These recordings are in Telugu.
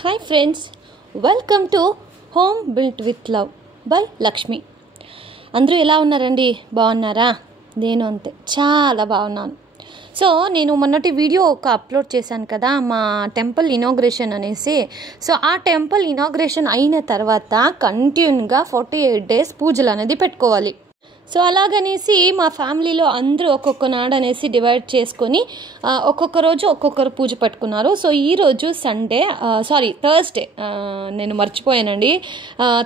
Hi friends, welcome to home built with love by Lakshmi. అందరూ ఎలా ఉన్నారండి? బాగున్నారా? నేను అంతే చాలా బాగున్నాను. సో నేను మొన్నటి వీడియో అప్లోడ్ చేశాను కదా, మా టెంపుల్ ఇనాగ్రేషన్ అనేసి. సో ఆ టెంపుల్ ఇనాగ్రేషన్ అయిన తర్వాత కంటిన్యూగా 48 days పూజలు అనేది పెట్టుకోవాలి. సో అలాగనేసి మా ఫ్యామిలీలో అందరూ ఒక్కొక్క నాడు అనేసి డివైడ్ చేసుకొని ఒక్కొక్క రోజు ఒక్కొక్కరు పూజ పట్టుకున్నారు. సో ఈరోజు థర్స్డే, నేను మర్చిపోయానండి.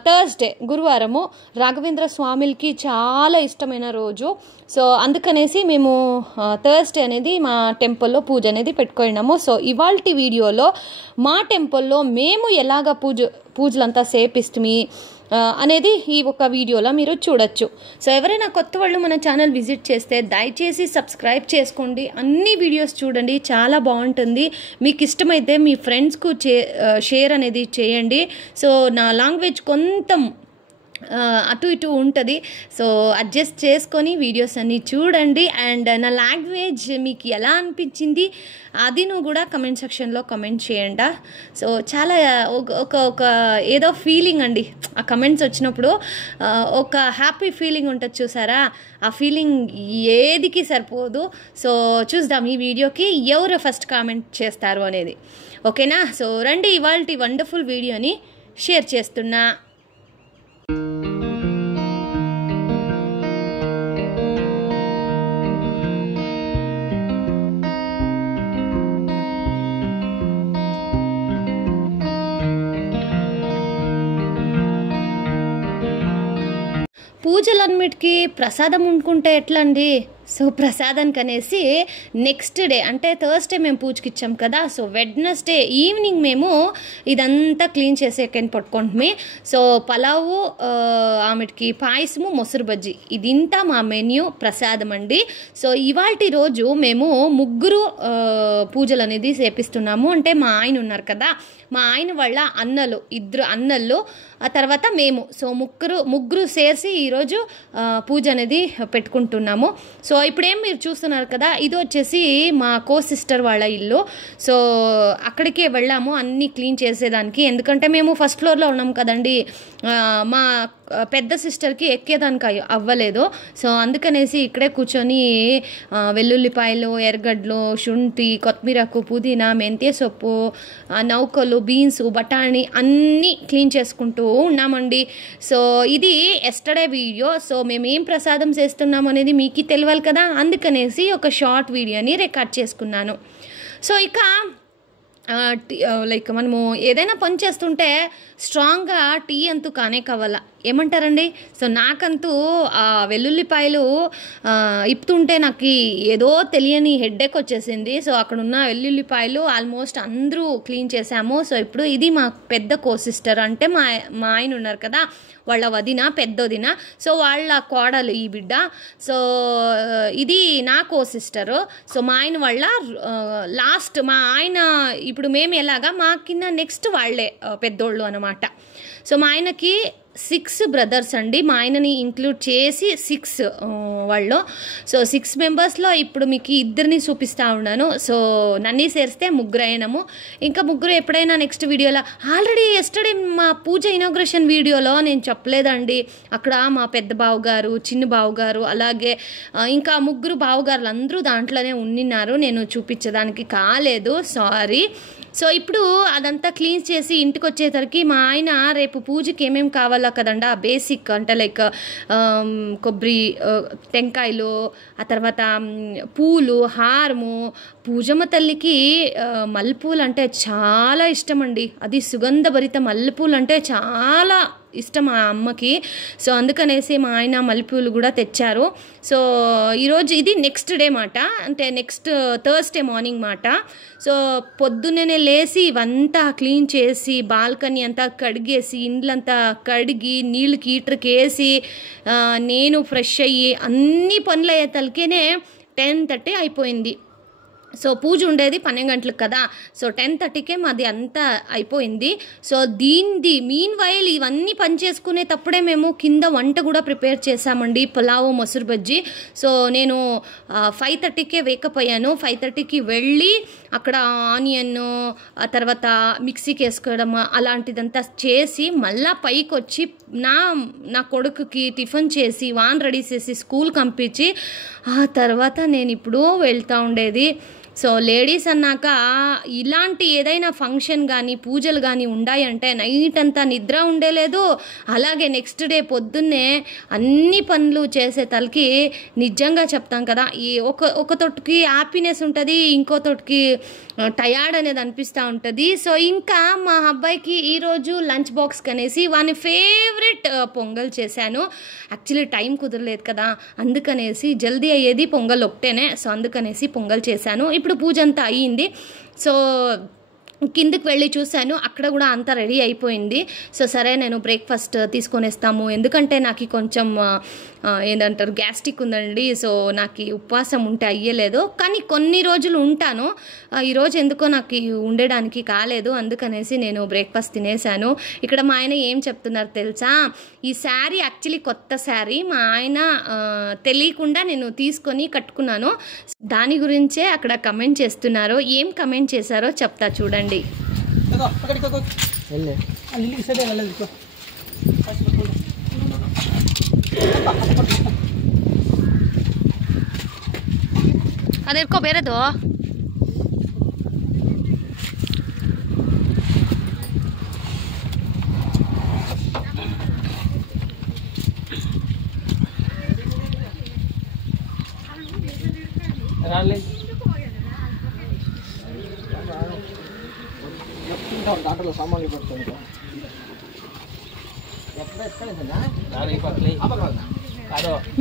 థర్స్డే గురువారము రాఘవేంద్ర స్వామికి చాలా ఇష్టమైన రోజు. సో అందుకనేసి మేము థర్స్డే అనేది మా టెంపుల్లో పూజ అనేది పెట్టుకున్నాము. సో ఇవాల్టి వీడియోలో మా టెంపుల్లో మేము ఎలాగ పూజలంతా సేపిస్తామి అనేది ఈ ఒక వీడియోలో మీరు చూడొచ్చు. సో ఎవరైనా కొత్త వాళ్ళు మన ఛానల్ విజిట్ చేస్తే దయచేసి సబ్స్క్రైబ్ చేసుకోండి, అన్ని వీడియోస్ చూడండి, చాలా బాగుంటుంది. మీకు ఇష్టమైతే మీ ఫ్రెండ్స్కు షేర్ అనేది చేయండి. సో నా లాంగ్వేజ్ కొంత అటు ఇటు ఉంటుంది, సో అడ్జస్ట్ చేసుకొని వీడియోస్ అన్నీ చూడండి. అండ్ నా లాంగ్వేజ్ మీకు ఎలా అనిపించింది అది నువ్వు కూడా కమెంట్ సెక్షన్లో కమెంట్ చేయండి. సో చాలా ఒక ఏదో ఫీలింగ్ అండి, ఆ కమెంట్స్ వచ్చినప్పుడు ఒక హ్యాపీ ఫీలింగ్ ఉంటుంది చూసారా, ఆ ఫీలింగ్ ఏదికి సరిపోదు. సో చూద్దాం ఈ వీడియోకి ఎవరు ఫస్ట్ కామెంట్ చేస్తారు అనేది. ఓకేనా? సో రండి ఇవాల్టి వండర్ఫుల్ వీడియోని షేర్ చేస్తున్నా. పూజలన్నిటికీ ప్రసాదం వండుకుంటే ఎట్లా అండి? సో ప్రసాదానికి అనేసి నెక్స్ట్ డే అంటే థర్స్డే మేము పూజకి ఇచ్చాం కదా, సో వెడ్నెస్డే ఈవినింగ్ మేము ఇదంతా క్లీన్ చేసేకని పట్టుకుంటుమే. సో పలావు, ఆమెకి పాయసము, మొసరు బజ్జీ, ఇదింతా మా మెన్యూ ప్రసాదం అండి. సో ఇవాల్టి రోజు మేము ముగ్గురు పూజలు అనేది చేపిస్తున్నాము. అంటే మా ఆయన ఉన్నారు కదా, మా ఆయన వాళ్ళ అన్నలు, ఇద్దరు అన్నలు, ఆ తర్వాత మేము, సో ముగ్గురు చేసి ఈరోజు పూజ అనేది పెట్టుకుంటున్నాము. సో ఇప్పుడేం మీరు చూస్తున్నారు కదా, ఇది వచ్చేసి మా సిస్టర్ వాళ్ళ ఇల్లు. సో అక్కడికే వెళ్ళాము అన్నీ క్లీన్ చేసేదానికి, ఎందుకంటే మేము ఫస్ట్ ఫ్లోర్లో ఉన్నాం కదండి, మా పెద్ద సిస్టర్కి ఎక్కేదానికి అవ్వలేదు. సో అందుకనేసి ఇక్కడే కూర్చొని వెల్లుల్లిపాయలు, ఎర్రగడ్డలు, శుంఠి, కొత్తిమీరకు, పుదీనా, మెంతి సొప్పు, నౌకలు, బీన్స్, బఠానీ అన్నీ క్లీన్ చేసుకుంటూ ఉన్నామండి. సో ఇది ఎస్టర్డే వీడియో. సో మేము ఏం ప్రసాదం చేస్తున్నాం అనేది మీకు తెలియాలి కదా, అందుకనేసి ఒక షార్ట్ వీడియోని రికార్డ్ చేసుకున్నాను. సో ఇక లైక్ మనము ఏదైనా పని చేస్తుంటే స్ట్రాంగ్గా టీ అంతూ కానే కావాలా, ఏమంటారండి? సో నాకంతూ ఆ వెల్లుల్లిపాయలు ఇప్పుతుంటే నాకు ఏదో తెలియని హెడ్ఏక్ వచ్చేసింది. సో అక్కడ ఉన్న వెల్లుల్లిపాయలు ఆల్మోస్ట్ అందరూ క్లీన్ చేసాము. సో ఇప్పుడు ఇది మా పెద్ద సిస్టర్, అంటే మా ఆయన ఉన్నారు కదా, వాళ్ళ వదిన, పెద్దొదిన, సో వాళ్ళ కోడలు ఈ బిడ్డ. సో ఇది నా సిస్టరు. సో మా ఆయన వాళ్ళ లాస్ట్, మా ఆయన ఇప్పుడు మేము ఎలాగా మా కింద నెక్స్ట్ వాళ్ళే పెద్దోళ్ళు అనమాట. సో మా ఆయనకి 6 బ్రదర్స్ అండి, మా ఆయనని ఇంక్లూడ్ చేసి 6 వాళ్ళు. సో 6 మెంబర్స్లో ఇప్పుడు మీకు ఇద్దరిని చూపిస్తూ ఉన్నాను. సో నన్ను చేరిస్తే ముగ్గురు అయినాము, ఇంకా ముగ్గురు ఎప్పుడైనా నెక్స్ట్ వీడియోలో. ఆల్రెడీ ఎస్టర్డే మా పూజ ఇనాగ్రేషన్ వీడియోలో నేను చెప్పలేదండి, అక్కడ మా పెద్ద బావగారు, చిన్న బావగారు, అలాగే ఇంకా ముగ్గురు బావగారులు అందరూ దాంట్లోనే ఉండినారు, నేను చూపించడానికి కాలేదు, సారీ. సో ఇప్పుడు అదంతా క్లీన్ చేసి ఇంటికి వచ్చేసరికి మా ఆయన రేపు పూజకి ఏమేమి కావాలా కదండా, బేసిక్ అంటే లైక్ కొబ్బరి, టెంకాయలు, ఆ తర్వాత పూలు, హారము. పూజమ్మ తల్లికి మల్లెపూలు అంటే చాలా ఇష్టం అండి, అది సుగంధభరిత మల్లెపూలు అంటే చాలా ఇష్టం ఆ అమ్మకి. సో అందుకనేసి మా ఆయన మల్లెపూలు కూడా తెచ్చారు. సో ఈరోజు ఇది నెక్స్ట్ డే మాట, అంటే నెక్స్ట్ థర్స్డే మార్నింగ్ మాట. సో పొద్దున్నే లేచి ఇవంతా క్లీన్ చేసి బాల్కనీ అంతా కడిగేసి, ఇండ్లంతా కడిగి నీళ్ళు హీటర్కి వేసి నేను ఫ్రెష్ అయ్యి అన్ని పనులు అయ్యే తలకేనే 10:30 అయిపోయింది. సో పూజ ఉండేది 12 గంటలకు కదా. సో 10:30కే మాది అంతా అయిపోయింది. సో మీన్ వైల్ ఇవన్నీ పని చేసుకునేటప్పుడే మేము కింద వంట కూడా ప్రిపేర్ చేసామండి, పులావు మొసరు బజ్జీ. సో నేను 5:30కే వేకప్ అయ్యాను. 5:30కి వెళ్ళి అక్కడ ఆనియన్ ఆ తర్వాత మిక్సీకి వేసుకోవడం అలాంటిదంతా చేసి మళ్ళా పైకి వచ్చి నా కొడుకుకి టిఫిన్ చేసి వాన్ రెడీ చేసి స్కూల్ పంపించి ఆ తర్వాత నేను ఇప్పుడు వెళ్తూ ఉండేది. సో లేడీస్ అన్నాక ఇలాంటి ఏదైనా ఫంక్షన్ కానీ పూజలు కానీ ఉన్నాయంటే నైట్ అంతా నిద్ర ఉండేలేదు. అలాగే నెక్స్ట్ డే పొద్దున్నే అన్ని పనులు చేసే తలకి నిజంగా చెప్తాం కదా, ఈ ఒక తొట్టుకి హ్యాపీనెస్ ఉంటుంది, ఇంకో తొట్టుకి టయార్డ్ అనేది అనిపిస్తూ ఉంటుంది. సో ఇంకా మా అబ్బాయికి ఈరోజు లంచ్ బాక్స్కి అనేసి వాని ఫేవరెట్ పొంగల్ చేశాను. యాక్చువల్లీ టైం కుదరలేదు కదా, అందుకనేసి జల్దీ అయ్యేది పొంగల్ ఒకటేనే. సో అందుకనేసి పొంగల్ చేశాను. ఇప్పుడు పూజ అంతా అయ్యింది. సో కిందకి వెళ్ళి చూశాను, అక్కడ కూడా అంతా రెడీ అయిపోయింది. సో సరే నేను బ్రేక్ఫాస్ట్ తీసుకొనేస్తాము, ఎందుకంటే నాకు కొంచెం ఏంటంటారు గ్యాస్ట్రిక్ ఉందండి. సో నాకు ఉపవాసం ఉంటే అయ్యలేదు, కానీ కొన్ని రోజులు ఉంటాను. ఈరోజు ఎందుకో నాకు ఉండడానికి కాలేదు, అందుకనేసి నేను బ్రేక్ఫాస్ట్ తినేసాను. ఇక్కడ మా ఆయన ఏం చెప్తున్నారు తెలుసా, ఈ శారీ యాక్చువల్లీ కొత్త శారీ మా ఆయన తెలియకుండా నేను తీసుకొని కట్టుకున్నాను. దాని గురించే అక్కడ కమెంట్ చేస్తున్నారు. ఏం కమెంట్ చేశారో చెప్తా చూడండి. ಅದಕ್ಕೋ ಬೇರೆದು దాంట్లో సామాన్లు పడుతుంది.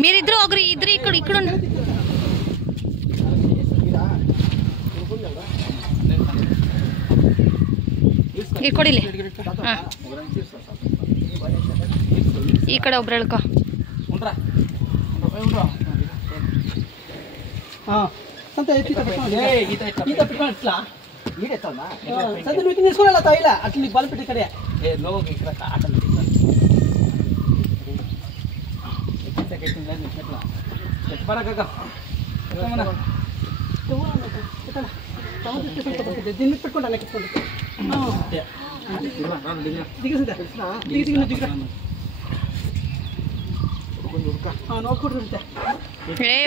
మీరిద్దరు ఒకరు ఇద్దరు ఇక్కడ ಕೊಡಿಲಿ ಈ ಕಡೆ ಒಬ್ರು ಹೇಳ್ಕೊ. అట్లా బలపెట్టి ఇక్కడ దీన్ని పెట్టుకుంటా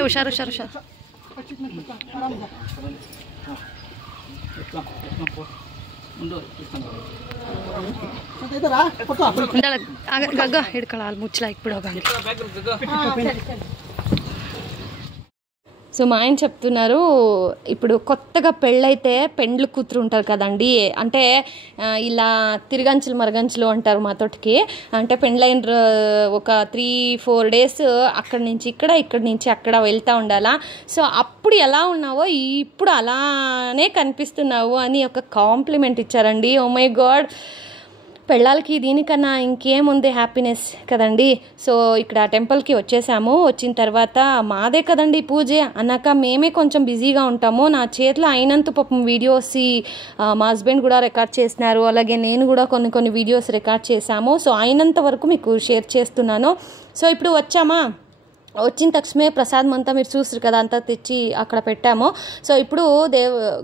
ಹುಷಾರು ಹುಷಾರು ಹುಷಾರು గగ్గ ಹಿಡ್ಕೊಳ್ಳ ముచ్చలా ఇప్పుడు సో మా ఆయన చెప్తున్నారు, ఇప్పుడు కొత్తగా పెళ్ళైతే పెండ్లు కూతురు ఉంటారు కదండి, అంటే ఇలా తిరగంచులు మరగంచులు అంటారు మా తోటికి. అంటే పెండ్లైన ఒక 3-4 డేస్ అక్కడి నుంచి ఇక్కడి నుంచి అక్కడ వెళ్తూ ఉండాలా. సో అప్పుడు ఎలా ఉన్నావో ఇప్పుడు అలానే కనిపిస్తున్నావు అని ఒక కాంప్లిమెంట్ ఇచ్చారండి. ఓ మై గాడ్, పెళ్ళాలకి దీనికన్నా ఇంకేముంది హ్యాపీనెస్ కదండి. సో ఇక్కడ టెంపుల్కి వచ్చేసాము. వచ్చిన తర్వాత మాదే కదండి పూజ అన్నాక మేమే కొంచెం బిజీగా ఉంటాము. నా చేతిలో అయినంత పాపం వీడియోస్ మా హస్బెండ్ కూడా రికార్డ్ చేసినారు, అలాగే నేను కూడా కొన్ని వీడియోస్ రికార్డ్ చేశాము. సో అయినంత వరకు మీకు షేర్ చేస్తున్నాను. సో ఇప్పుడు వచ్చిన తక్షణమే ప్రసాదం అంతా మీరు చూసారు కదా, అంతా తెచ్చి అక్కడ పెట్టాము. సో ఇప్పుడు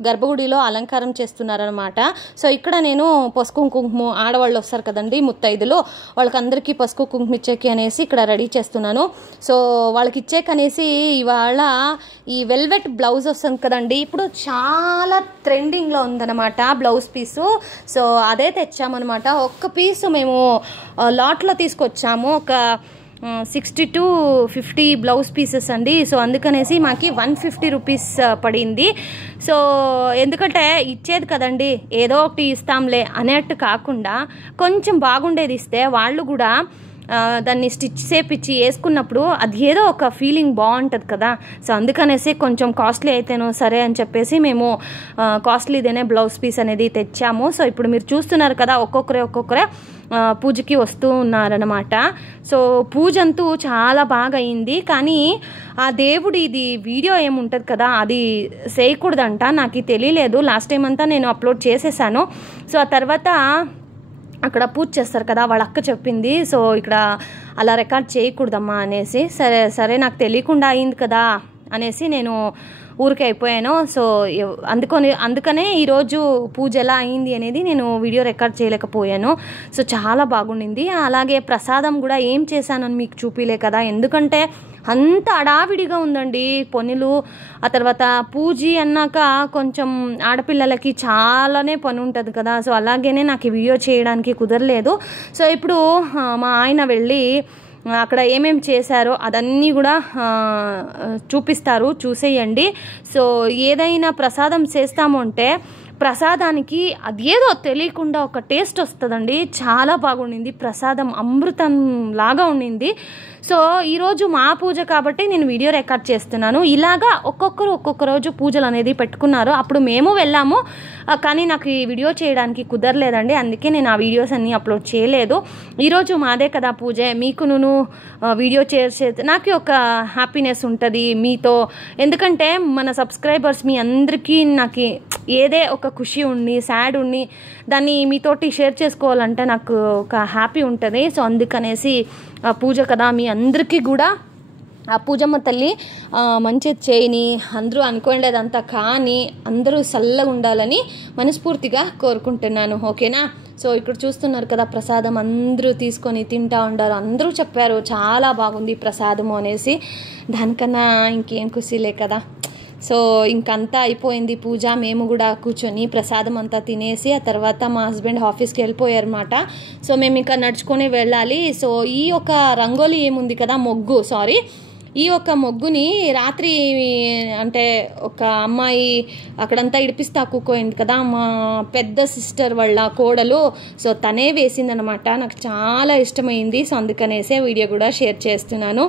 గర్భగుడిలో అలంకారం చేస్తున్నారనమాట. సో ఇక్కడ నేను పసుపు కుంకుమ ఆడవాళ్ళు వస్తారు కదండి ముత్తైదులు, వాళ్ళకి అందరికీ పసుపు కుంకుమ ఇచ్చేకి అనేసి ఇక్కడ రెడీ చేస్తున్నాను. సో వాళ్ళకి ఇచ్చేకనేసి ఇవాళ ఈ వెల్వెట్ బ్లౌజ్ వస్తుంది కదండి, ఇప్పుడు చాలా ట్రెండింగ్లో ఉందన్నమాట బ్లౌజ్ పీసు. సో అదే తెచ్చామన్నమాట. ఒక్క పీసు మేము లాట్లో తీసుకొచ్చాము, ఒక 60 to 50 బ్లౌజ్ పీసెస్ అండి. సో అందుకనేసి మాకు 150 రూపీస్ పడింది. సో ఎందుకంటే ఇచ్చేది కదండి, ఏదో ఒకటి ఇస్తాంలే అనేట్టు కాకుండా కొంచెం బాగుండేది ఇస్తే వాళ్ళు కూడా దాన్ని స్టిచ్ చేపించి వేసుకున్నప్పుడు అది ఏదో ఒక ఫీలింగ్ బాగుంటుంది కదా. సో అందుకనేసి కొంచెం కాస్ట్లీ అయితేనో సరే అని చెప్పేసి మేము కాస్ట్లీదేనే బ్లౌజ్ పీస్ అనేది తెచ్చాము. సో ఇప్పుడు మీరు చూస్తున్నారు కదా, ఒక్కొక్కరే పూజకి వస్తూ ఉన్నారనమాట. సో పూజ అంటూ చాలా బాగా అయింది. కానీ ఆ దేవుడి ఇది వీడియో ఏముంటుంది కదా, అది చేయకూడదంట. నాకు తెలియలేదు. లాస్ట్ టైం అంతా నేను అప్లోడ్ చేసేసాను. సో ఆ తర్వాత అక్కడ పూజ చేస్తారు కదా, వాళ్ళ అక్క చెప్పింది, సో ఇక్కడ అలా రికార్డ్ చేయకూడదమ్మా అనేసి. సరే నాకు తెలియకుండా అయింది కదా అనేసి నేను ఊరికే అయిపోయాను. సో అందుకనే ఈరోజు పూజ ఎలా అయింది అనేది నేను వీడియో రికార్డ్ చేయలేకపోయాను. సో చాలా బాగుండింది. అలాగే ప్రసాదం కూడా ఏం చేశానని మీకు చూపిలే కదా, ఎందుకంటే అంత అడావిడిగా ఉందండి పొనులు. ఆ తర్వాత పూజ అన్నాక కొంచెం ఆడపిల్లలకి చాలానే పని ఉంటుంది కదా. సో అలాగేనే నాకు ఈ వీడియో చేయడానికి కుదరలేదు. సో ఇప్పుడు మా ఆయన వెళ్ళి అక్కడ ఏమేమి చేశారో అదన్నీ కూడా చూపిస్తారు, చూసేయండి. సో ఏదైనా ప్రసాదం చేస్తాము అంటే ప్రసాదానికి అదేదో తెలియకుండా ఒక టేస్ట్ వస్తుందండి. చాలా బాగుండింది ప్రసాదం, అమృతం లాగా ఉండింది. సో ఈరోజు మా పూజ కాబట్టి నేను వీడియో రికార్డ్ చేస్తున్నాను. ఇలాగా ఒక్కొక్క రోజు పూజలు అనేది పెట్టుకున్నారు. అప్పుడు మేము వెళ్ళాము, కానీ నాకు ఈ వీడియో చేయడానికి కుదరలేదండి. అందుకే నేను ఆ వీడియోస్ అన్నీ అప్లోడ్ చేయలేదు. ఈరోజు మాదే కదా పూజ, మీకు నేను వీడియో చేసే నాకు ఒక హ్యాపీనెస్ ఉంటుంది మీతో. ఎందుకంటే మన సబ్స్క్రైబర్స్ మీ అందరికీ నాకు ఏదే ఒక ఖుషి ఉండి సాడ్ ఉండి దాన్ని మీతోటి షేర్ చేసుకోవాలంటే నాకు ఒక హ్యాపీ ఉంటుంది. సో అందుకనేసి పూజ కదా, మీ అందరికీ కూడా ఆ పూజమ్మ తల్లి మంచి చేయని, అందరూ అనుకోలేదంతా కానీ అందరూ చల్లగా ఉండాలని మనస్ఫూర్తిగా కోరుకుంటున్నాను. ఓకేనా. సో ఇక్కడ చూస్తున్నారు కదా ప్రసాదం అందరూ తీసుకొని తింటా ఉండారు. అందరూ చెప్పారు చాలా బాగుంది ప్రసాదము అనేసి. దానికన్నా ఇంకేం ఖుషీలే కదా. సో ఇంకంతా అయిపోయింది పూజ. మేము కూడా కూర్చొని ప్రసాదం అంతా తినేసి ఆ తర్వాత మా హస్బెండ్ ఆఫీస్కి వెళ్ళిపోయారన్నమాట. సో మేము ఇంకా నడుచుకొని వెళ్ళాలి. సో ఈ ఒక రంగోలీ ఏముంది కదా, ఈ యొక్క మొగ్గుని రాత్రి అంటే ఒక అమ్మాయి అక్కడంతా ఇడిపిస్తా కూకోయింది కదా, మా పెద్ద సిస్టర్ వాళ్ళ కోడలు. సో తనే వేసిందనమాట. నాకు చాలా ఇష్టమైంది. సో అందుకనేసే వీడియో కూడా షేర్ చేస్తున్నాను.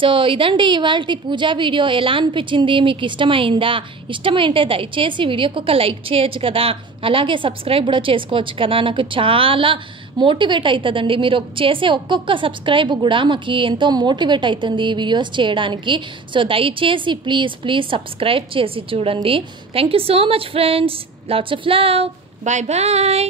సో ఇదండి ఇవాల్టి పూజా వీడియో. ఎలా అనిపించింది, మీకు ఇష్టమైందా? ఇష్టమైంటే దయచేసి వీడియోకి ఒక లైక్ చేయొచ్చు కదా, అలాగే సబ్స్క్రైబ్ కూడా చేసుకోవచ్చు కదా. నాకు చాలా మోటివేట్ అవుతుందండి. మీరు చేసే ఒక్కొక్క సబ్స్క్రైబ్ కూడా మాకు ఎంతో మోటివేట్ అవుతుంది వీడియోస్ చేయడానికి. సో దయచేసి ప్లీజ్ సబ్స్క్రైబ్ చేసి చూడండి. Thank you so much friends. Lots of love. Bye bye.